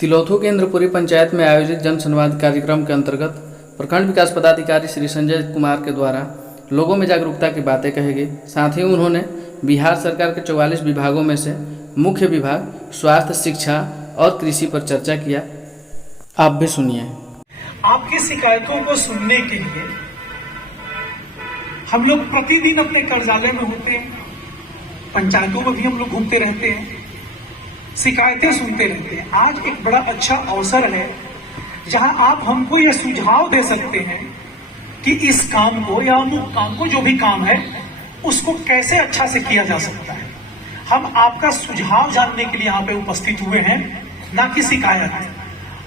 तिलौथू के इंद्रपुरी पंचायत में आयोजित जन संवाद कार्यक्रम के अंतर्गत प्रखंड विकास पदाधिकारी श्री संजय कुमार के द्वारा लोगों में जागरूकता की बातें कही गई। साथ ही उन्होंने बिहार सरकार के 44 विभागों में से मुख्य विभाग स्वास्थ्य, शिक्षा और कृषि पर चर्चा किया। आप भी सुनिए। आपकी शिकायतों को सुनने के लिए हम लोग प्रतिदिन अपने कार्यालय में होते हैं, पंचायतों में भी हम लोग घूमते रहते हैं, शिकायतें सुनते रहते हैं। आज एक बड़ा अच्छा अवसर है जहां आप हमको यह सुझाव दे सकते हैं कि इस काम को या अमुक काम को, जो भी काम है, उसको कैसे अच्छा से किया जा सकता है। हम आपका सुझाव जानने के लिए यहाँ पे उपस्थित हुए हैं, ना कि शिकायत है।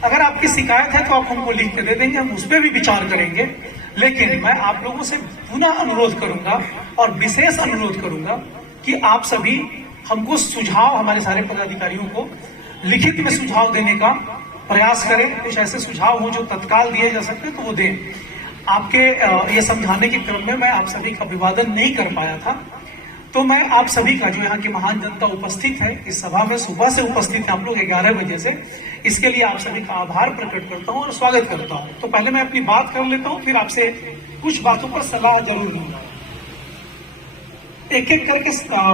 अगर आपकी शिकायत है तो आप हमको लिख के दे देंगे, हम उस पर भी विचार करेंगे। लेकिन मैं आप लोगों से पुनः अनुरोध करूंगा और विशेष अनुरोध करूंगा कि आप सभी हमको सुझाव, हमारे सारे पदाधिकारियों को लिखित में सुझाव देने का प्रयास करें। कुछ ऐसे सुझाव हो जो तत्काल दिए जा सकते तो वो दें। आपके ये समझाने के क्रम में मैं आप सभी का अभिवादन नहीं कर पाया था, तो मैं आप सभी का, जो यहाँ की महान जनता उपस्थित है इस सभा में, सुबह से उपस्थित है आप लोग 11 बजे से, इसके लिए आप सभी का आभार प्रकट करता हूँ और स्वागत करता हूँ। तो पहले मैं अपनी बात कर लेता हूँ, फिर आपसे कुछ बातों पर सलाह जरूर लूंगा। एक एक करके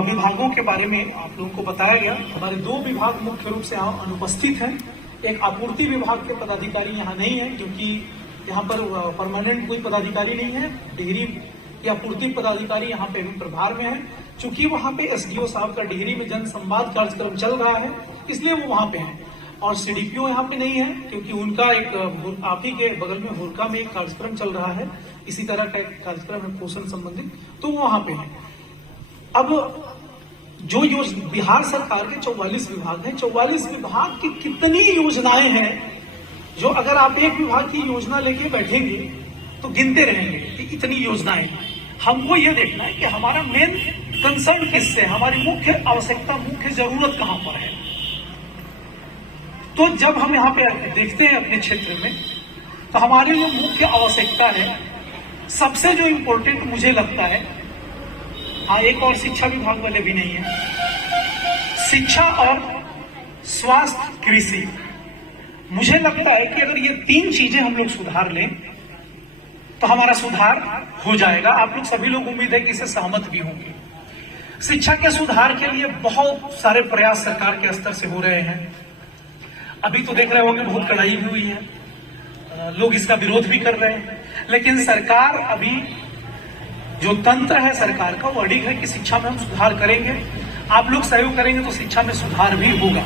विभागों के बारे में आप लोगों को बताया गया। हमारे 2 विभाग मुख्य रूप से यहाँ अनुपस्थित हैं। एक आपूर्ति विभाग के पदाधिकारी यहाँ नहीं है, क्योंकि यहाँ पर परमानेंट कोई पदाधिकारी नहीं है। डिहरी या आपूर्ति पदाधिकारी यहाँ पे भी प्रभार में है। चूंकि वहाँ पे एसडीओ साहब का डिहरी में जन संवाद कार्यक्रम चल रहा है, इसलिए वो वहाँ पे है। और सीडीपीओ यहाँ पे नहीं है, क्योंकि उनका एक आप ही के बगल में हुरका में एक कार्यक्रम चल रहा है, इसी तरह का एक कार्यक्रम है पोषण संबंधित, तो वो वहाँ पे है। अब जो बिहार सरकार के 44 विभाग हैं, 44 विभाग की कितनी योजनाएं हैं, जो अगर आप एक विभाग की योजना लेके बैठेंगे तो गिनते रहेंगे कि इतनी योजनाएं। हमको ये देखना है कि हमारा मेन कंसर्न किससे, हमारी मुख्य आवश्यकता, मुख्य जरूरत कहां पर है। तो जब हम यहाँ पे देखते हैं अपने क्षेत्र में, तो हमारी जो मुख्य आवश्यकता है, सबसे जो इंपॉर्टेंट मुझे लगता है, हाँ एक और शिक्षा विभाग वाले भी नहीं है, शिक्षा और स्वास्थ्य, कृषि। मुझे लगता है कि अगर ये 3 चीजें हम लोग सुधार लें तो हमारा सुधार हो जाएगा। आप लोग सभी लोग उम्मीद है कि इससे सहमत भी होंगे। शिक्षा के सुधार के लिए बहुत सारे प्रयास सरकार के स्तर से हो रहे हैं। अभी तो देख रहे होंगे बहुत कड़ाई भी हुई है, लोग इसका विरोध भी कर रहे हैं, लेकिन सरकार अभी जो तंत्र है सरकार का, वो अडिग है कि शिक्षा में हम सुधार करेंगे। आप लोग सहयोग करेंगे तो शिक्षा में सुधार भी होगा।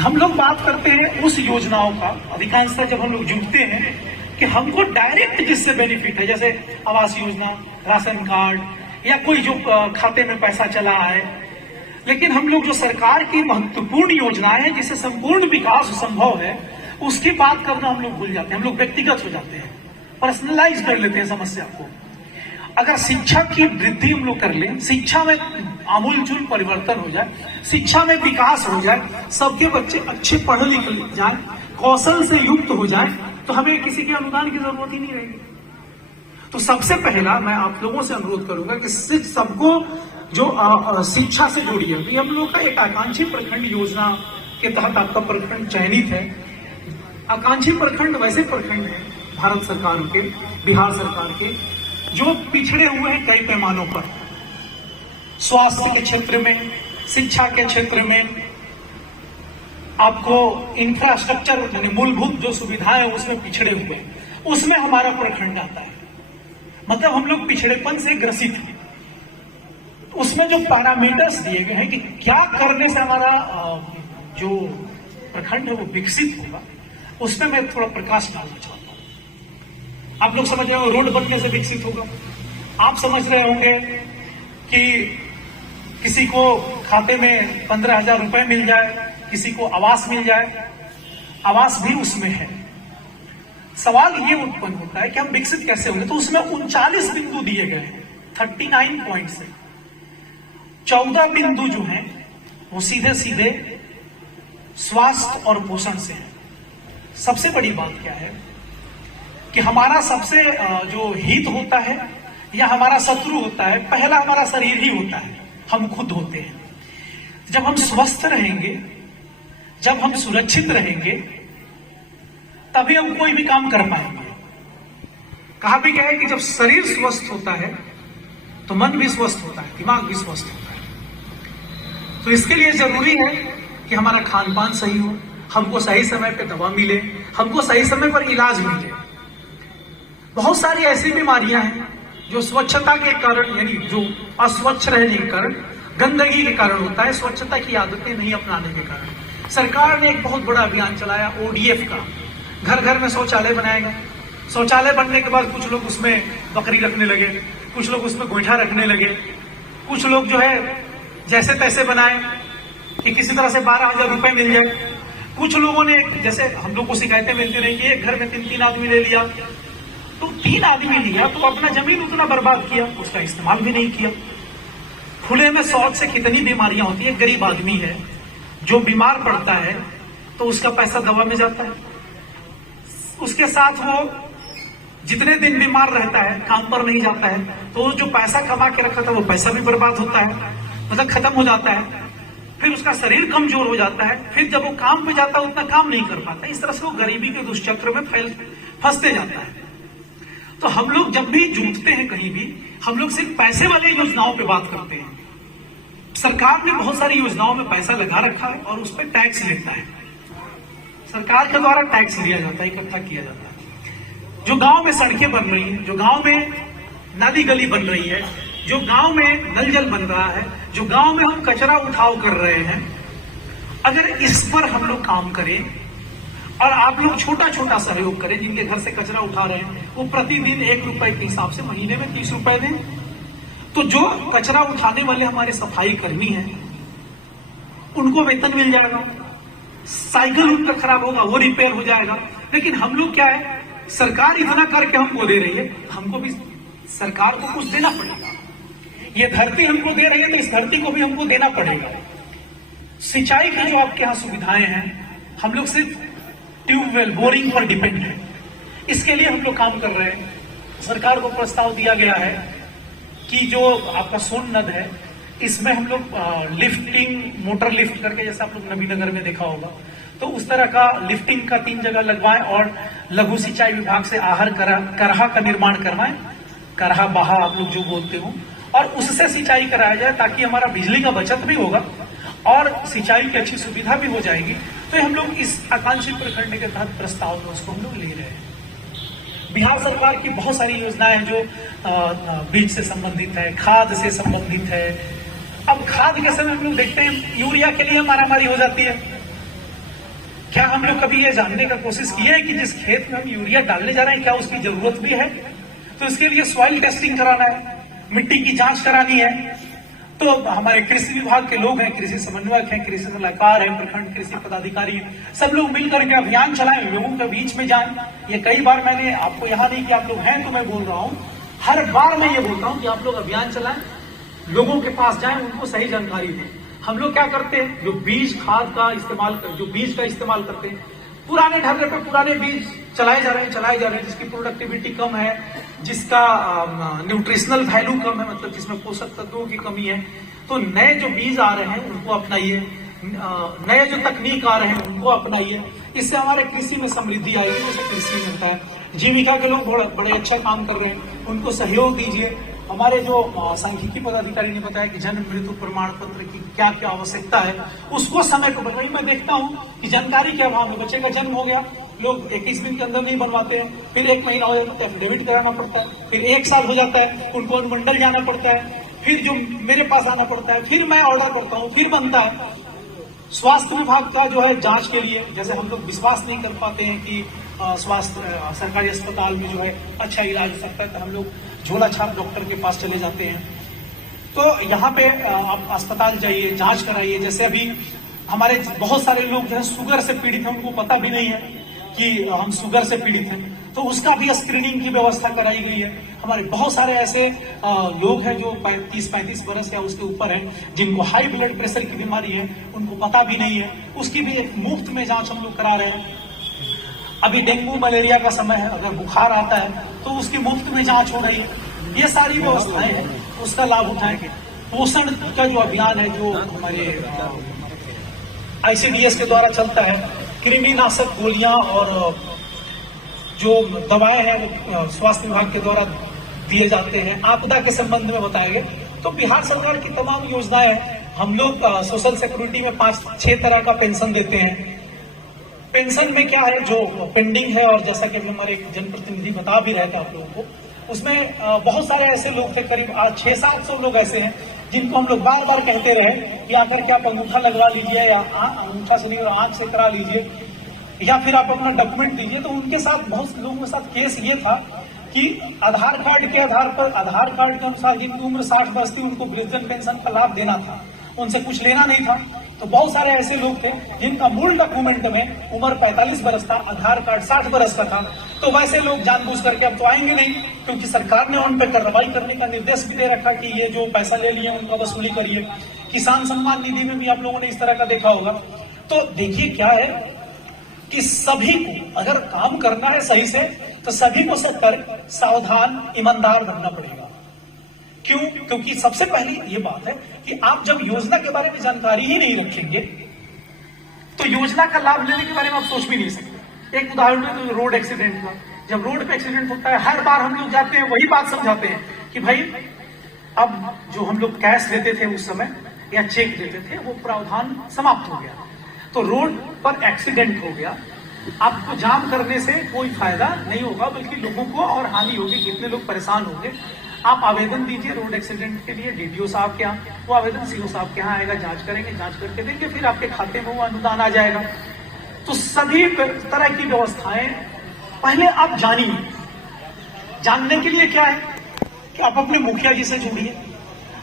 हम लोग बात करते हैं उस योजनाओं का, अधिकांशतः जब हम लोग जुटते हैं कि हमको डायरेक्ट जिससे बेनिफिट है, जैसे आवास योजना, राशन कार्ड या कोई जो खाते में पैसा चला है। लेकिन हम लोग जो सरकार की महत्वपूर्ण योजनाएं हैं जिससे संपूर्ण विकास संभव है, उसकी बात करना हम लोग भूल जाते हैं। हम लोग व्यक्तिगत हो जाते हैं, पर्सनलाइज कर लेते हैं समस्या को। अगर शिक्षा की वृद्धि हम लोग कर लें, शिक्षा में आमूलचूल परिवर्तन हो जाए, शिक्षा में विकास हो जाए, सबके बच्चे अच्छे पढ़े लिखे जाए, कौशल से युक्त हो जाए, तो हमें किसी के अनुदान की जरूरत ही नहीं रहेगी। तो सबसे पहला मैं आप लोगों से अनुरोध करूंगा कि सबको जो शिक्षा से जोड़िए। अभी हम लोग का एक आकांक्षी प्रखंड योजना के तहत आपका प्रखंड चयनित है। आकांक्षी प्रखंड वैसे प्रखंड है भारत सरकार के, बिहार सरकार के, जो पिछड़े हुए हैं कई पैमानों पर, स्वास्थ्य के क्षेत्र में, शिक्षा के क्षेत्र में, आपको इंफ्रास्ट्रक्चर यानी मूलभूत जो सुविधाएं उसमें पिछड़े हुए, उसमें हमारा प्रखंड आता है। मतलब हम लोग पिछड़ेपन से ग्रसित हैं। उसमें जो पैरामीटर्स दिए गए हैं कि क्या करने से हमारा जो प्रखंड है वो विकसित होगा, उसमें मैं थोड़ा प्रकाश डालना चाहता हूं। आप लोग समझ रहे हो रोड बनने से विकसित होगा। आप समझ रहे होंगे कि किसी को खाते में 15,000 रुपए मिल जाए, किसी को आवास मिल जाए, आवास भी उसमें है। सवाल ये उत्पन्न होता है कि हम विकसित कैसे होंगे। तो उसमें 39 बिंदु दिए गए हैं, 39 पॉइंट से 14 बिंदु जो हैं वो सीधे सीधे स्वास्थ्य और पोषण से है। सबसे बड़ी बात क्या है कि हमारा सबसे जो हित होता है या हमारा शत्रु होता है, पहला हमारा शरीर ही होता है, हम खुद होते हैं। जब हम स्वस्थ रहेंगे, जब हम सुरक्षित रहेंगे तभी हम कोई भी काम कर पाएंगे। कहा भी गया है कि जब शरीर स्वस्थ होता है तो मन भी स्वस्थ होता है, दिमाग भी स्वस्थ होता है। तो इसके लिए जरूरी है कि हमारा खान पान सही हो, हमको सही समय पर दवा मिले, हमको सही समय पर इलाज मिले। बहुत सारी ऐसी बीमारियां हैं जो स्वच्छता के कारण, यानी जो अस्वच्छ रहने के कारण, गंदगी के कारण होता है, स्वच्छता की आदतें नहीं अपनाने के कारण। सरकार ने एक बहुत बड़ा अभियान चलाया ODF का, घर घर में शौचालय बनाएगा। शौचालय बनने के बाद कुछ लोग उसमें बकरी रखने लगे, कुछ लोग उसमें गोईठा रखने लगे, कुछ लोग जो है जैसे तैसे बनाए कि किसी तरह से 12,000 रुपए मिल जाए। कुछ लोगों ने, जैसे हम लोग को शिकायतें मिलती रही कि एक घर में 3-3 आदमी ले लिया, तो 3 आदमी लिया तो अपना जमीन उतना बर्बाद किया, उसका इस्तेमाल भी नहीं किया। खुले में शौच से कितनी बीमारियां होती है। गरीब आदमी है जो बीमार पड़ता है तो उसका पैसा दवा में जाता है, उसके साथ वो जितने दिन बीमार रहता है काम पर नहीं जाता है तो जो पैसा कमा के रखा था वो पैसा भी बर्बाद होता है, मतलब खत्म हो जाता है। फिर उसका शरीर कमजोर हो जाता है, फिर जब वो काम पे जाता है उतना काम नहीं कर पाता। इस तरह से वो गरीबी के दुष्चक्र में फंसते जाता है। तो हम लोग जब भी जुटते हैं कहीं भी, हम लोग सिर्फ पैसे वाली योजनाओं पे बात करते हैं। सरकार ने बहुत सारी योजनाओं में पैसा लगा रखा है और उस पर टैक्स लेता है। सरकार के द्वारा टैक्स लिया जाता है, इकट्ठा किया जाता है। जो गांव में सड़कें बन रही हैं, जो गांव में नाली गली बन रही है, जो गांव में नल जल बन रहा है, जो गांव में हम कचरा उठाव कर रहे हैं, अगर इस पर हम लोग काम करें और आप लोग छोटा छोटा सहयोग करें, जिनके घर से कचरा उठा रहे हैं वो प्रतिदिन 1 रुपए के हिसाब से महीने में 30 रुपए दें, तो जो कचरा उठाने वाले हमारे सफाई कर्मी हैं उनको वेतन मिल जाएगा। साइकिल उनका खराब होगा वो रिपेयर हो जाएगा। लेकिन हम लोग क्या है, सरकार इतना करके हमको दे रही है, हमको भी सरकार को कुछ देना पड़ेगा। ये धरती हमको दे रही है तो इस धरती को भी हमको देना पड़ेगा। सिंचाई की जो आपके यहाँ सुविधाएं हैं, हम लोग सिर्फ ट्यूबवेल, बोरिंग पर डिपेंड है। इसके लिए हम लोग काम कर रहे हैं। सरकार को प्रस्ताव दिया गया है कि जो आपका सोन नद है इसमें हम लोग लिफ्टिंग, मोटर लिफ्ट करके, जैसे आप लोग नबीनगर में देखा होगा, तो उस तरह का लिफ्टिंग का 3 जगह लगवाएं और लघु सिंचाई विभाग से आहर करहा का निर्माण करवाएं, करहा बहा आप लोग जो बोलते हो, और उससे सिंचाई कराया जाए ताकि हमारा बिजली का बचत भी होगा और सिंचाई की अच्छी सुविधा भी हो जाएगी। तो हम लोग इस आकांक्षी प्रखंड के तहत प्रस्ताव में उसको हम लोग ले रहे हैं। बिहार सरकार की बहुत सारी योजनाएं जो बीज से संबंधित है, खाद से संबंधित है। अब खाद के समय हम लोग देखते हैं यूरिया के लिए मारामारी हो जाती है। क्या हम लोग कभी ये जानने का कोशिश किया है कि जिस खेत में हम यूरिया डालने जा रहे हैं क्या उसकी जरूरत भी है? तो इसके लिए सॉइल टेस्टिंग कराना है, मिट्टी की जांच करानी है। तो हमारे कृषि विभाग के लोग हैं, कृषि समन्वयक हैं, कृषि सलाहकार हैं, प्रखंड कृषि पदाधिकारी, सब लोग मिलकर के अभियान चलाएं, लोगों के बीच में जाएं। ये कई बार मैंने आपको यहाँ नहीं कि आप लोग हैं तो मैं बोल रहा हूँ, हर बार मैं ये बोलता हूँ कि आप लोग अभियान चलाएं, लोगों के पास जाएं, उनको सही जानकारी दें। हम लोग क्या करते हैं, जो बीज खाद का इस्तेमाल जो बीज का इस्तेमाल करते हैं, पुराने ढर्रे पर पुराने बीज चलाए जा रहे हैं, जिसकी प्रोडक्टिविटी कम है, जिसका न्यूट्रिशनल वैल्यू कम है, मतलब जिसमें पोषक तत्वों की कमी है। तो नए जो बीज आ रहे हैं उनको अपनाइए, नए जो तकनीक आ रहे हैं उनको अपनाइए। इससे हमारे कृषि में समृद्धि आएगी, उसे कृषि मिलता है। जीविका के लोग बड़े अच्छा काम कर रहे हैं, उनको सहयोग दीजिए। हमारे जो सांख्यिकी पदाधिकारी ने बताया कि जन्म मृत्यु प्रमाण पत्र की क्या क्या आवश्यकता है, उसको समय को बढ़ाई। मैं देखता हूँ कि जानकारी के अभाव में बच्चे का जन्म हो गया, लोग 21 दिन के अंदर नहीं बनवाते हैं, फिर 1 महीना हो जाता है, एफिडेविट कराना पड़ता है, फिर 1 साल हो जाता है, उनको अनुमंडल जाना पड़ता है, फिर जो मेरे पास आना पड़ता है, फिर मैं ऑर्डर करता हूँ, फिर बनता है। स्वास्थ्य विभाग का जो है जांच के लिए, जैसे हम लोग विश्वास नहीं कर पाते हैं कि स्वास्थ्य सरकारी अस्पताल में जो है अच्छा इलाज हो सकता है, तो हम लोग झोला छाप डॉक्टर के पास चले जाते हैं। तो यहाँ पे आप अस्पताल जाइए, जांच कराइए। जैसे अभी हमारे बहुत सारे लोग जो है शुगर से पीड़ित हैं, उनको पता भी नहीं है कि हम शुगर से पीड़ित हैं, तो उसका भी स्क्रीनिंग की व्यवस्था कराई गई है। हमारे बहुत सारे ऐसे लोग हैं जो 30-35 वर्ष या उसके ऊपर हैं, जिनको हाई ब्लड प्रेशर की बीमारी है, उनको पता भी नहीं है, उसकी भी एक मुफ्त में जांच हम लोग करा रहे हैं। अभी डेंगू मलेरिया का समय है, अगर बुखार आता है तो उसकी मुफ्त में जांच हो रही है। ये सारी व्यवस्थाएं हैं, उसका लाभ उठाएंगे। पोषण का जो अभियान है, जो हमारे ICDS के द्वारा चलता है, कृमिनाशक गोलियां और जो दवाएं हैं वो स्वास्थ्य विभाग के द्वारा दिए जाते हैं। आपदा के संबंध में बताया गया, तो बिहार सरकार की तमाम योजनाएं हैं। हम लोग सोशल सिक्योरिटी में 5-6 तरह का पेंशन देते हैं। पेंशन में क्या है जो पेंडिंग है, और जैसा कि हमारे एक जनप्रतिनिधि बता भी रहे थे आप लोगों को, उसमें बहुत सारे ऐसे लोग थे, करीब 600-700 लोग ऐसे हैं जिनको हम लोग बार बार कहते रहे कि आकर के आप अंगूठा लगवा लीजिए, या अंगूठा से नहीं और आंख से करा लीजिए, या फिर आप अपना डॉक्यूमेंट दीजिए। तो उनके साथ बहुत लोगों के साथ केस ये था कि आधार कार्ड के आधार पर, आधार कार्ड के अनुसार जिनकी उम्र 60 वर्ष थी उनको वृद्धजन पेंशन का लाभ देना था, उनसे कुछ लेना नहीं था। तो बहुत सारे ऐसे लोग थे जिनका मूल डॉक्यूमेंट में उम्र 45 वर्ष था, आधार कार्ड 60 वर्ष का था। तो वैसे लोग जानबूझ करके अब तो आएंगे नहीं, क्योंकि सरकार ने उन पर कार्रवाई करने का निर्देश भी दे रखा कि ये जो पैसा ले लिए उनका वसूली करिए। किसान सम्मान निधि में भी आप लोगों ने इस तरह का देखा होगा। तो देखिए क्या है कि सभी को अगर काम करना है सही से, तो सभी को सतर्क, सावधान, ईमानदार बनना पड़ेगा। क्यों? क्योंकि सबसे पहली ये बात है कि आप जब योजना के बारे में जानकारी ही नहीं रखेंगे तो योजना का लाभ लेने के बारे में आप सोच भी नहीं सकते। एक उदाहरण है तो रोड एक्सीडेंट का, जब रोड पे एक्सीडेंट होता है हर बार हम लोग जाते हैं वही बात समझाते हैं कि भाई अब जो हम लोग कैश देते थे उस समय या चेक देते थे वो प्रावधान समाप्त हो गया। तो रोड पर एक्सीडेंट हो गया, आपको जाम करने से कोई फायदा नहीं होगा, बल्कि लोगों को और हानि होगी, कितने लोग परेशान होंगे। आप आवेदन दीजिए रोड एक्सीडेंट के लिए DDO साहब के यहाँ, वो आवेदन CO साहब के यहाँ आएगा, जांच करेंगे, जांच करके देंगे, फिर आपके खाते में वो अनुदान आ जाएगा। तो सभी तरह की व्यवस्थाएं पहले आप जानिए। जानने के लिए क्या है कि आप अपने मुखिया जी से जुड़िए।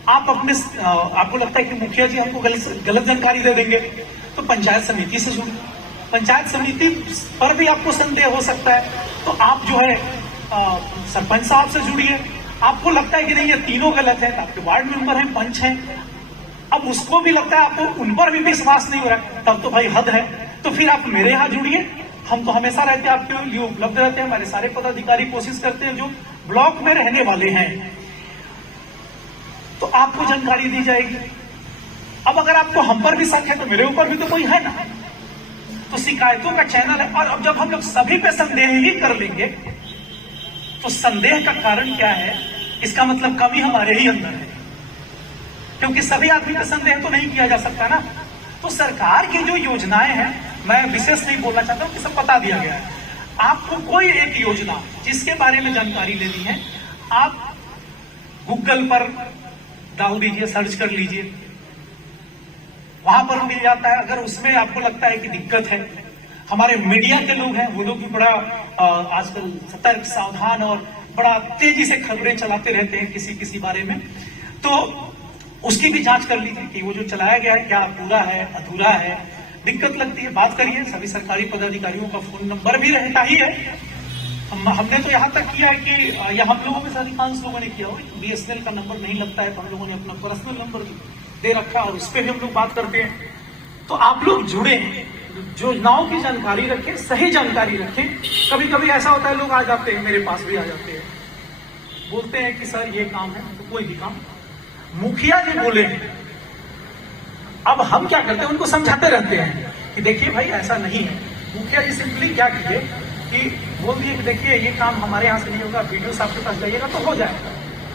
आप अपने आपको लगता है कि मुखिया जी हमको गलत जानकारी दे देंगे, तो पंचायत समिति से जुड़िए। पंचायत समिति पर भी आपको संदेह हो सकता है, तो आप जो है सरपंच साहब से जुड़िए। आपको लगता है कि नहीं ये तीनों गलत है, तो आपके वार्ड मेंबर हैं, पंच हैं, अब उसको भी लगता है आपको उन पर भी विश्वास नहीं हो रहा, तब तो भाई हद है। तो फिर आप मेरे यहाँ जुड़िए, हम तो हमेशा रहते हैं आपके लिए उपलब्ध रहते हैं। हमारे सारे पदाधिकारी कोशिश करते हैं जो ब्लॉक में रहने वाले हैं, तो आपको जानकारी दी जाएगी। अब अगर आपको हम पर भी शक है तो मेरे ऊपर भी तो कोई है ना। तो शिकायतों का चैनल है, और अब जब हम लोग सभी पे संदेह ही कर लेंगे तो संदेह का कारण क्या है, इसका मतलब कमी हमारे ही अंदर है, क्योंकि सभी आदमी का संदेह तो नहीं किया जा सकता ना। तो सरकार की जो योजनाएं हैं, मैं विशेष नहीं बोलना चाहता हूं कि सब बता दिया गया है। आपको कोई एक योजना जिसके बारे में जानकारी लेनी है, आप गूगल पर डाल दीजिए, सर्च कर लीजिए, वहां पर मिल जाता है। अगर उसमें आपको लगता है कि दिक्कत है, हमारे मीडिया के लोग हैं, वो लोग भी बड़ा आजकल सतर्क, सावधान और बड़ा तेजी से खबरें चलाते रहते हैं किसी बारे में, तो उसकी भी जांच कर लीजिए कि वो जो चलाया गया है क्या पूरा है, अधूरा है। दिक्कत लगती है, बात करिए। सभी सरकारी पदाधिकारियों का फोन नंबर भी रहता ही है। हमने तो यहाँ तक किया है कि या हम लोगों में से अधिकांश लोगों ने किया हो, BSNL का नंबर नहीं लगता है तो हम लोगों ने अपना पर्सनल नंबर दे रखा और उस पर भी हम लोग बात करते हैं। तो आप लोग जुड़े, योजनाओं की जानकारी रखें, सही जानकारी रखें। कभी कभी ऐसा होता है लोग आ जाते हैं, मेरे पास भी आ जाते हैं, बोलते हैं कि सर ये काम है, तो कोई भी काम मुखिया जी बोले हैं। अब हम क्या करते हैं, उनको समझाते रहते हैं कि देखिए भाई ऐसा नहीं है। मुखिया जी सिंपली क्या कीजिए कि बोल दिए कि देखिए ये काम हमारे यहाँ से नहीं होगा, BDO साहब के पास जाइएगा तो हो जाएगा।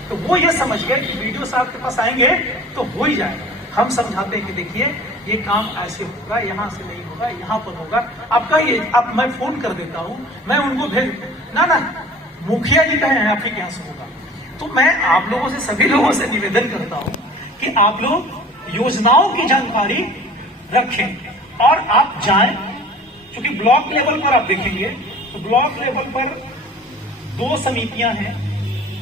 तो वो ये समझ गए कि BDO साहब के पास आएंगे तो हो ही जाएगा। हम समझाते हैं कि देखिए ये काम ऐसे होगा, यहाँ से नहीं होगा, यहाँ पर होगा। आपका ये अब मैं फोन कर देता हूँ, मैं उनको भेज ना मुखिया जी कहे हैं आप ही के यहाँ से होगा। तो मैं आप लोगों से, सभी लोगों से निवेदन करता हूँ कि आप लोग योजनाओं की जानकारी रखें और आप जाएं, क्योंकि ब्लॉक लेवल पर आप देखेंगे तो ब्लॉक लेवल पर 2 समितियां हैं,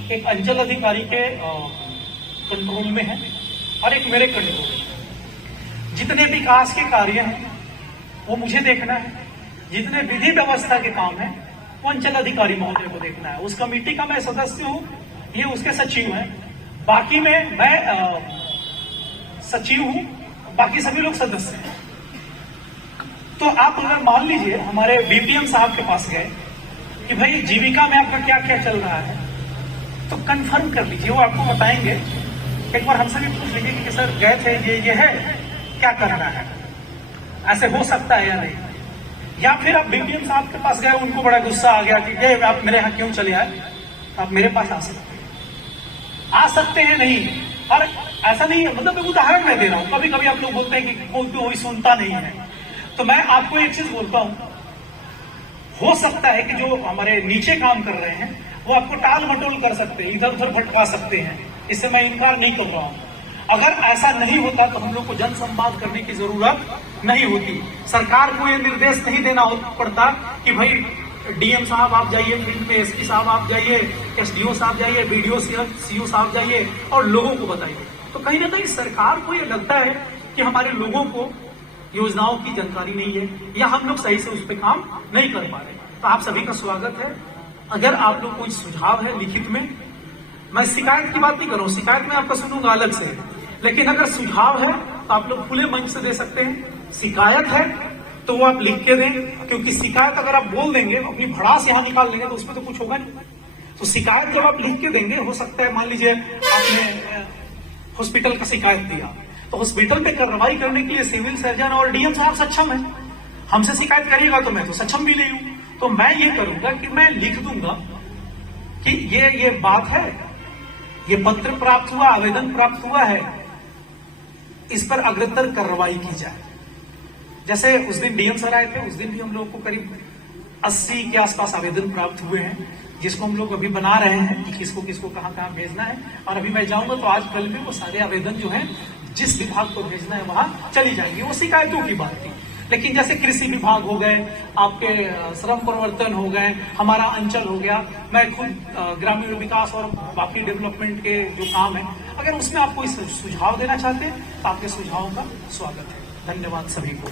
एक अंचल अधिकारी के कंट्रोल में है और एक मेरे कंट्रोल में। जितने विकास के कार्य हैं वो मुझे देखना है, जितने विधि व्यवस्था के काम है वो अंचल अधिकारी महोदय को देखना है। उस कमेटी का मैं सदस्य हूं, ये उसके सचिव हैं, बाकी में मैं सचिव हूं, बाकी सभी लोग सदस्य हैं। तो आप अगर मान लीजिए हमारे BPM साहब के पास गए कि भाई जीविका में आपका क्या क्या चल रहा है, तो कंफर्म कर लीजिए, वो आपको बताएंगे। एक बार हमसे भी पूछ लीजिए कि सर गए थे, ये है, क्या करना है। ऐसे हो सकता है या नहीं? या फिर आप बीपीएम साहब के पास गए, उनको बड़ा गुस्सा आ गया कि ये आप मेरे यहाँ क्यों चले आए, आप मेरे पास आ सकते हैं नहीं। और ऐसा नहीं है, मतलब मैं उदाहरण मैं दे रहा हूं। कभी कभी आप लोग बोलते हैं कि कोई सुनता नहीं है, तो मैं आपको एक चीज बोलता हूं, हो सकता है कि जो हमारे नीचे काम कर रहे हैं वो आपको टाल मटोल कर सकते हैं, इधर उधर भटका सकते हैं, इससे मैं इनकार नहीं कर रहा हूं। अगर ऐसा नहीं होता तो हम लोग को जनसंवाद करने की जरूरत नहीं होती। सरकार को यह निर्देश नहीं देना पड़ता कि भाई डीएम साहब आप जाइए, फील्ड में एसपी साहब आप जाइए, एसडीओ साहब जाइए, बीडीओ सीओ साहब जाइए और लोगों को बताइए। तो कहीं ना कहीं सरकार को यह लगता है कि हमारे लोगों को योजनाओं की जानकारी नहीं है या हम लोग सही से उस पर काम नहीं कर पा रहे। तो आप सभी का स्वागत है। अगर आप लोग कोई सुझाव है लिखित में, मैं शिकायत की बात नहीं कर रहा हूं, शिकायत में आपका सुनूंगा अलग से, लेकिन अगर सुझाव है तो आप लोग खुले मंच से दे सकते हैं। शिकायत है तो वो आप लिख के दें, क्योंकि शिकायत अगर आप बोल देंगे, अपनी भड़ास यहां निकाल लेंगे तो उसमें तो कुछ होगा नहीं। तो शिकायत जब आप लिख के देंगे, हो सकता है मान लीजिए आपने हॉस्पिटल का शिकायत दिया, तो हॉस्पिटल पे कार्रवाई करने के लिए सिविल सर्जन और डीएम साहब सक्षम है। हमसे शिकायत करिएगा तो मैं तो सक्षम भी नहीं हूं। तो मैं ये करूंगा कि मैं लिख दूंगा कि ये बात है, ये पत्र प्राप्त हुआ, आवेदन प्राप्त हुआ है, इस पर अग्रतर कार्रवाई की जाए। जैसे उस दिन डीएम सर आए थे, उस दिन भी हम लोग को करीब 80 के आसपास आवेदन प्राप्त हुए हैं, जिसको हम लोग अभी बना रहे हैं कि किसको किसको कहां कहां भेजना है। और अभी मैं जाऊंगा तो आज कल में वो सारे आवेदन जो है जिस विभाग को भेजना है वहां चली जाएंगी। वो शिकायतों की बात थी। लेकिन जैसे कृषि विभाग हो गए, आपके श्रम प्रवर्तन हो गए, हमारा अंचल हो गया, मैं खुद ग्रामीण विकास और बाकी डेवलपमेंट के जो काम है, अगर उसमें आप कोई सुझाव देना चाहते हैं तो आपके सुझावों का स्वागत है। धन्यवाद सभी को।